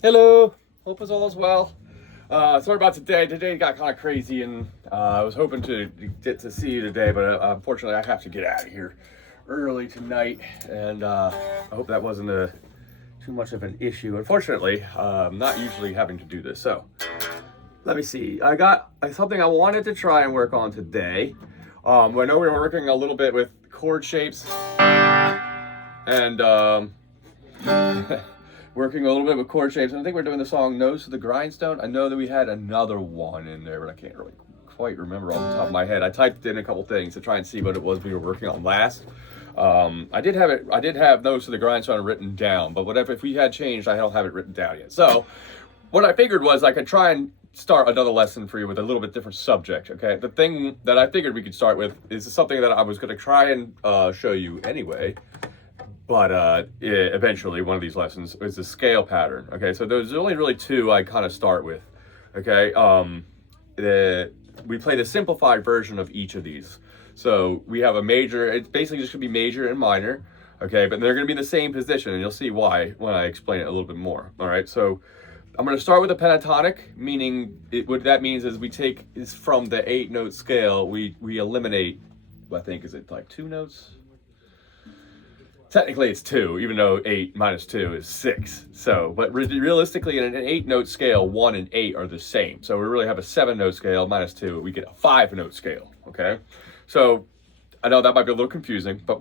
Hello, hope all is well. Sorry about today. Today got kind of crazy, and I was hoping to get to see you today, but unfortunately I have to get out of here early tonight, and I hope that wasn't too much of an issue. Unfortunately, I'm not usually having to do this, so let me see. I got something I wanted to try and work on today. I know we were working a little bit with chord shapes, and working a little bit with chord shapes. And I think we're doing the song Nose to the Grindstone. I know that we had another one in there, but I can't really quite remember off the top of my head. I typed in a couple things to try and see what it was we were working on last. I did have Nose to the Grindstone written down, but whatever, if we had changed, I don't have it written down yet. So what I figured was I could try and start another lesson for you with a little bit different subject, okay? The thing that I figured we could start with is something that I was going to try and show you anyway. But eventually, one of these lessons is the scale pattern. Okay, so there's only really two I kind of start with. Okay, we play the simplified version of each of these. So we have a major. It's basically just gonna be major and minor. Okay, but they're gonna be in the same position, and you'll see why when I explain it a little bit more. All right, so I'm gonna start with a pentatonic, meaning what that means is we take is from the 8-note scale. We eliminate. I think is it like 2 notes? Technically it's 2, even though 8 minus 2 is 6. So, but realistically in an 8-note scale, 1 and 8 are the same. So we really have a 7-note scale minus 2, we get a 5-note scale, okay? So I know that might be a little confusing, but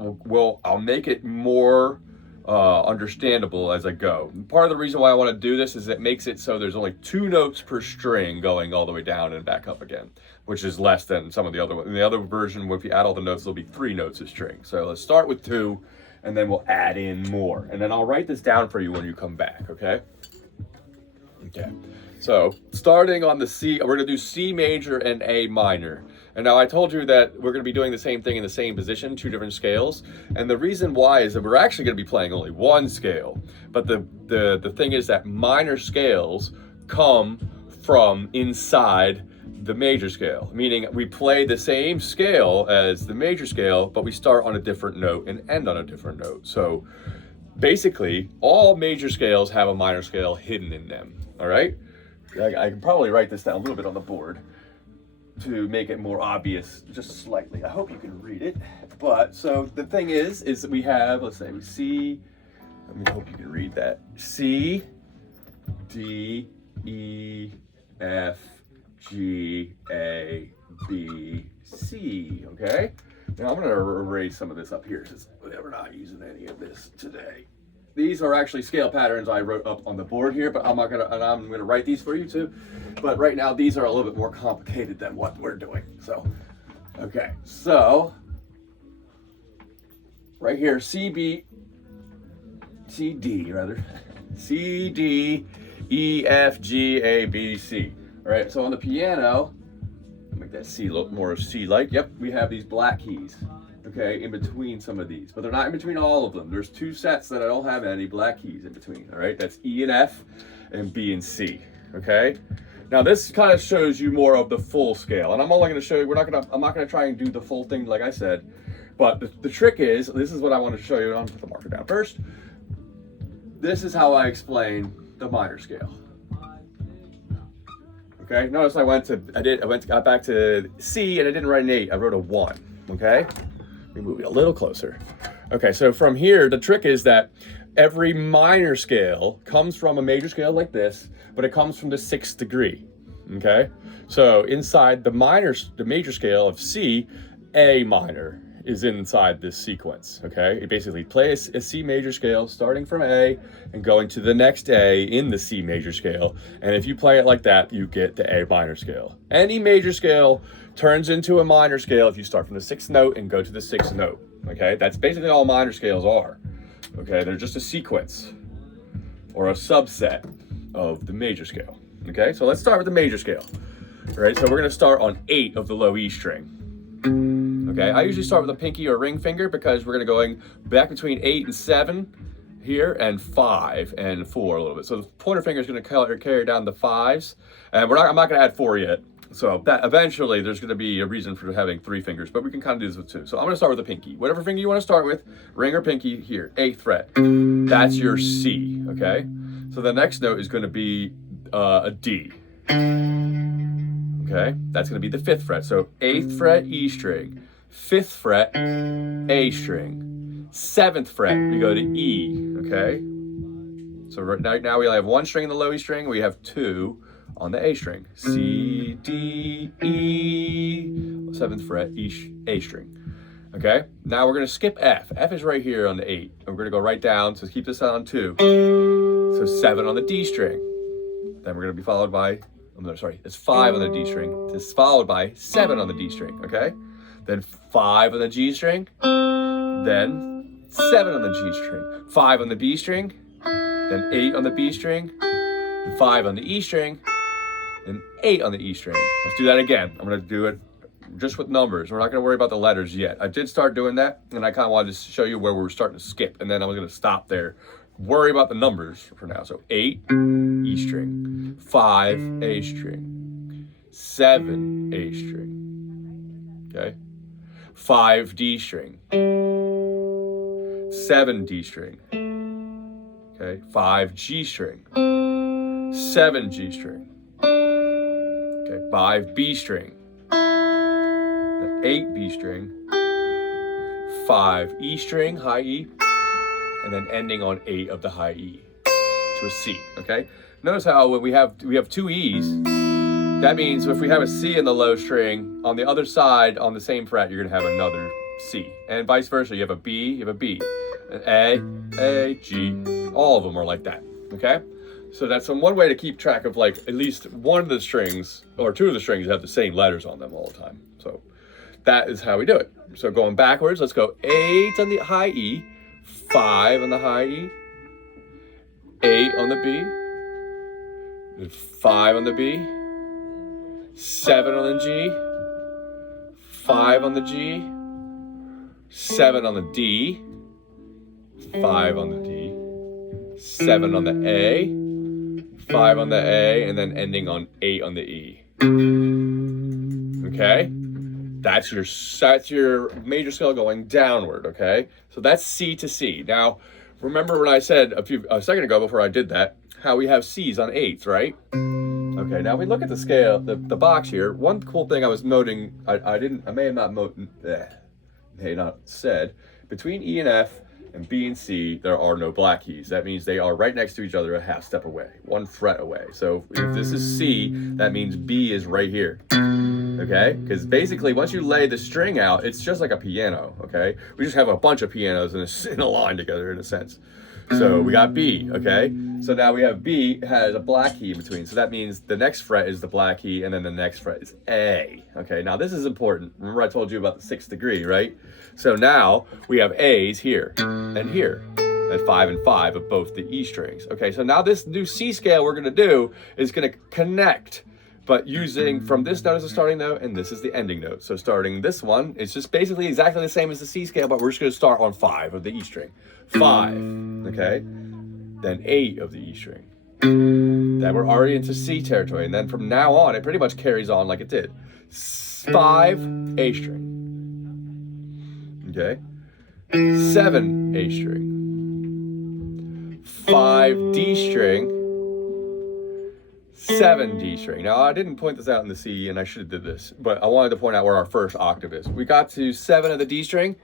I'll make it more understandable as I go. Part of the reason why I want to do this is it makes it so there's only 2 notes per string going all the way down and back up again, which is less than some of the other ones. In the other version, if you add all the notes, there'll be 3 notes a string. So let's start with 2, and then we'll add in more. And then I'll write this down for you when you come back, okay? Okay, so starting on the C, we're gonna do C major and A minor. And now I told you that we're gonna be doing the same thing in the same position, 2 different scales. And the reason why is that we're actually gonna be playing only 1 scale. But the thing is that minor scales come from inside the major scale, meaning we play the same scale as the major scale, but we start on a different note and end on a different note. So basically, all major scales have a minor scale hidden in them, all right? I can probably write this down a little bit on the board to make it more obvious, just slightly. I hope you can read it. But, so the thing is that we have, let's say, C, I hope you can read that, C, D, E, F, G, A, B, C, okay? Now I'm gonna erase some of this up here since we're not using any of this today. These are actually scale patterns I wrote up on the board here, but I'm gonna write these for you too. But right now these are a little bit more complicated than what we're doing. So, okay, so right here, C, D, E, F, G, A, B, C. All right, so on the piano, make that C look more C-like. Yep, we have these black keys, okay, in between some of these, but they're not in between all of them. There's 2 sets that I don't have any black keys in between, all right? That's E and F and B and C, okay? Now this kind of shows you more of the full scale, and I'm only gonna show you, I'm not gonna try and do the full thing like I said, but the trick is, this is what I want to show you. I'm gonna put the marker down first. This is how I explain the minor scale. Okay, notice I got back to C and I didn't write an 8, I wrote a 1, okay? Let me move it a little closer. Okay, so from here, the trick is that every minor scale comes from a major scale like this, but it comes from the 6th degree, okay? So inside the major scale of C, A minor is inside this sequence, okay? You basically play a C major scale starting from A and going to the next A in the C major scale. And if you play it like that, you get the A minor scale. Any major scale turns into a minor scale if you start from the 6th note and go to the 6th note, okay? That's basically all minor scales are, okay? They're just a sequence or a subset of the major scale, okay? So let's start with the major scale, all right? So we're gonna start on 8 of the low E string. Okay, I usually start with a pinky or ring finger because we're going back between 8 and 7 here, and 5 and 4 a little bit. So the pointer finger is going to carry down the 5s, and I'm not going to add 4 yet. So that eventually there's going to be a reason for having 3 fingers, but we can kind of do this with 2. So I'm going to start with the pinky. Whatever finger you want to start with, ring or pinky here, 8th fret. That's your C, okay? So the next note is going to be a D. Okay, that's going to be the 5th fret. So 8th fret E string, 5th fret A string, 7th fret we go to E. Okay, so right now we only have 1 string in the low E string. We have 2 on the A string. C, D, E, 7th fret A string. Okay, now we're going to skip F. F is right here on the 8. And we're going to go right down, so keep this on 2. So 7 on the D string. Then we're going to be followed by, it's 5 on the D string. This is followed by 7 on the D string, okay? Then 5 on the G string. Then 7 on the G string. 5 on the B string. Then 8 on the B string. Then 5 on the E string. Then 8 on the E string. Let's do that again. I'm going to do it just with numbers. We're not going to worry about the letters yet. I did start doing that, and I kind of wanted to show you where we were starting to skip, and then I was going to stop there. Worry about the numbers for now. So 8 E string, 5 A string, 7 A string, okay? 5 D string, 7 D string, okay? 5 G string, 7 G string, okay? 5 B string, 8 B string, 5 E string, high E, and then ending on 8 of the high E to a C, okay? Notice how when we have 2 E's, that means if we have a C in the low string, on the other side, on the same fret, you're gonna have another C. And vice versa, you have a B, you have a B. An A, G, all of them are like that, okay? So that's one way to keep track of like at least one of the strings, or 2 of the strings have the same letters on them all the time. So that is how we do it. So going backwards, let's go 8 on the high E, 5 on the high E, 8 on the B, 5 on the B, 7 on the G, 5 on the G, 7 on the D, 5 on the D, 7 on the A, 5 on the A, and then ending on 8 on the E. Okay? That's your major scale going downward, okay? So that's C to C. Now, remember when I said a second ago before I did that, how we have C's on 8ths, right? Okay, now we look at the scale, the box here. One cool thing I was noting, I may have not said, between E and F and B and C, there are no black keys. That means they are right next to each other, a half step away, 1 fret away. So if this is C, that means B is right here. Okay, because basically once you lay the string out, it's just like a piano, okay? We just have a bunch of pianos in a line together in a sense. So we got B, okay? So now we have B has a black key in between. So that means the next fret is the black key and then the next fret is A. Okay, now this is important. Remember I told you about the 6th degree, right? So now we have A's here and here at 5 and 5 of both the E strings. Okay, so now this new C scale we're gonna do is gonna connect, but using from this note as a starting note and this is the ending note. So starting this one, it's just basically exactly the same as the C scale, but we're just gonna start on 5 of the E string. 5, okay? Then 8 of the E string. Then we're already into C territory, and then from now on, it pretty much carries on like it did. 5 A string, okay? 7 A string, 5 D string, 7 D string. Now, I didn't point this out in the C, and I should have did this, but I wanted to point out where our first octave is. We got to 7 of the D string.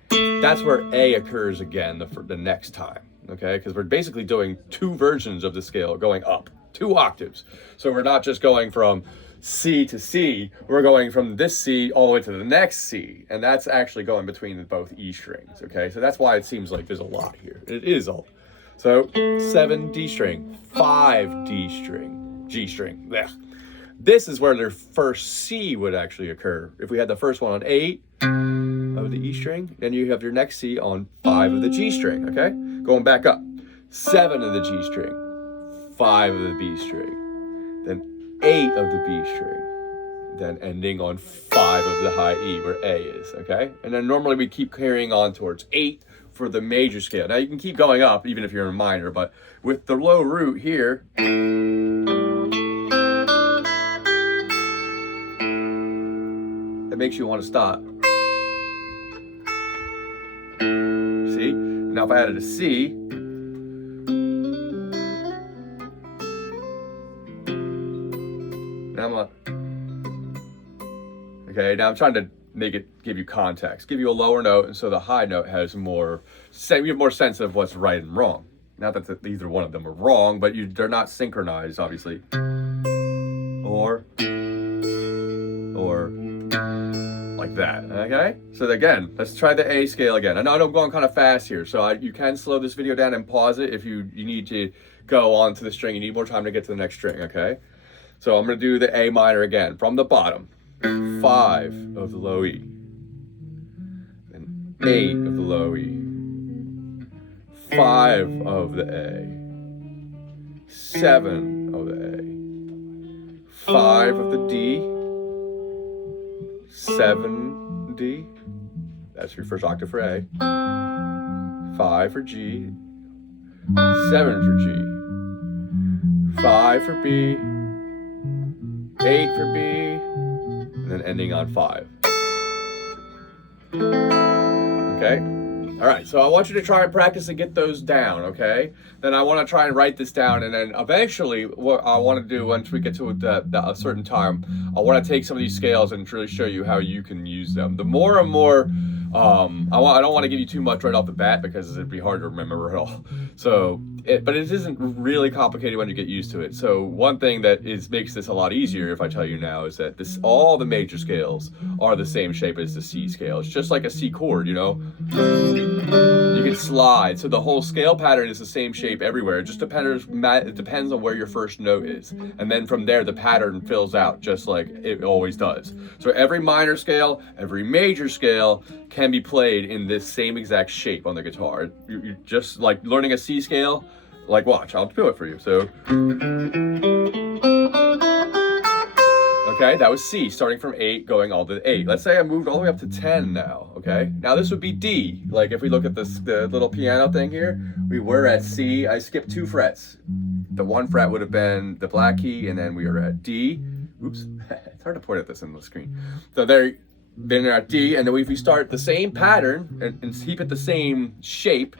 That's where A occurs again the next time, okay? Because we're basically doing 2 versions of the scale going up, 2 octaves. So we're not just going from C to C, we're going from this C all the way to the next C, and that's actually going between both E strings, okay? So that's why it seems like there's a lot here. It is all. So 7 D string, 5 D string, G string. Blech. This is where their first C would actually occur. If we had the first one on 8 of the E string, then you have your next C on 5 of the G string, okay? Going back up, 7 of the G string, 5 of the B string, then 8 of the B string, then ending on 5 of the high E where A is, okay? And then normally we keep carrying on towards 8 for the major scale. Now you can keep going up even if you're in minor, but with the low root here, it makes you want to stop. See? Now if I added a C, Now I'm okay, now I'm trying to give you context, give you a lower note, and so the high note has more, you have more sense of what's right and wrong. Not that either one of them are wrong, but they're not synchronized, obviously. Or like that, okay? So again, let's try the A scale again. I know I'm going kind of fast here, so you can slow this video down and pause it if you need to go on to the string. You need more time to get to the next string, okay? So I'm gonna do the A minor again, from the bottom. 5 of the low E, and 8 of the low E, 5 of the A, 7 of the A, 5 of the D, 7 D, that's your first octave for A, 5 for G, 7 for G, 5 for B, 8 for B, and then ending on 5. Okay? All right, so I want you to try and practice and get those down, okay? Then I want to try and write this down, and then eventually what I want to do once we get to a certain time, I want to take some of these scales and really show you how you can use them. The more and more, I don't want to give you too much right off the bat because it'd be hard to remember it all. So, but it isn't really complicated when you get used to it. So one thing that makes this a lot easier, if I tell you now, is that all the major scales are the same shape as the C scale. It's just like a C chord, you know? You can slide, so the whole scale pattern is the same shape everywhere. It just depends on where your first note is. And then from there, the pattern fills out just like it always does. So every minor scale, every major scale can be played in this same exact shape on the guitar. You just like learning a C scale, like watch, I'll do it for you. So, okay, that was C, starting from 8, going all to 8. Let's say I moved all the way up to 10 now, okay? Now this would be D. Like if we look at the little piano thing here, we were at C, I skipped 2 frets. The 1 fret would have been the black key, and then we were at D. Oops, it's hard to point at this on the screen. So then we're at D, and then if we start the same pattern and keep it the same shape,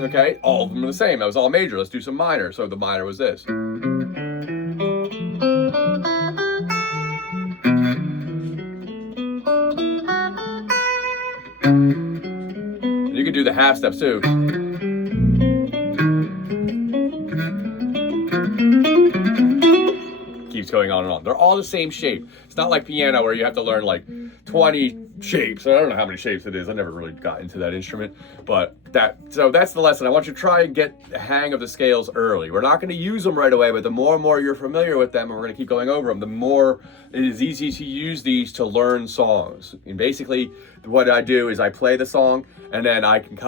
okay, all of them are the same. That was all major. Let's do some minor. So the minor was this. And you can do the half steps too. Keeps going on and on. They're all the same shape. It's not like piano where you have to learn like 20 shapes. I don't know how many shapes it is. I never really got into that instrument, but so that's the lesson. I want you to try and get the hang of the scales early. We're not going to use them right away, but the more and more you're familiar with them, and we're going to keep going over them, the more it is easy to use these to learn songs. And basically what I do is I play the song, and then I can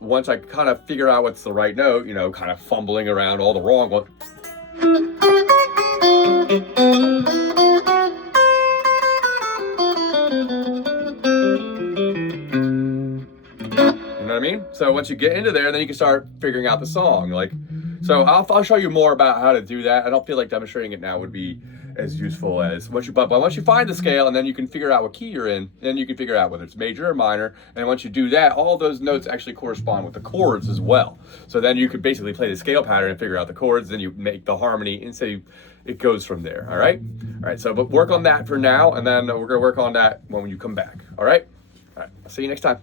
once I figure out what's the right note, you know, kind of fumbling around all the wrong ones. I mean, so once you get into there, then you can start figuring out the song. Like, so I'll show you more about how to do that. I don't feel like demonstrating it now would be as useful as but once you find the scale, and then you can figure out what key you're in, then you can figure out whether it's major or minor. And once you do that, all those notes actually correspond with the chords as well. So then you could basically play the scale pattern and figure out the chords. Then you make the harmony, and so it goes from there. All right. So, but work on that for now, and then we're gonna work on that when you come back. All right. I'll see you next time.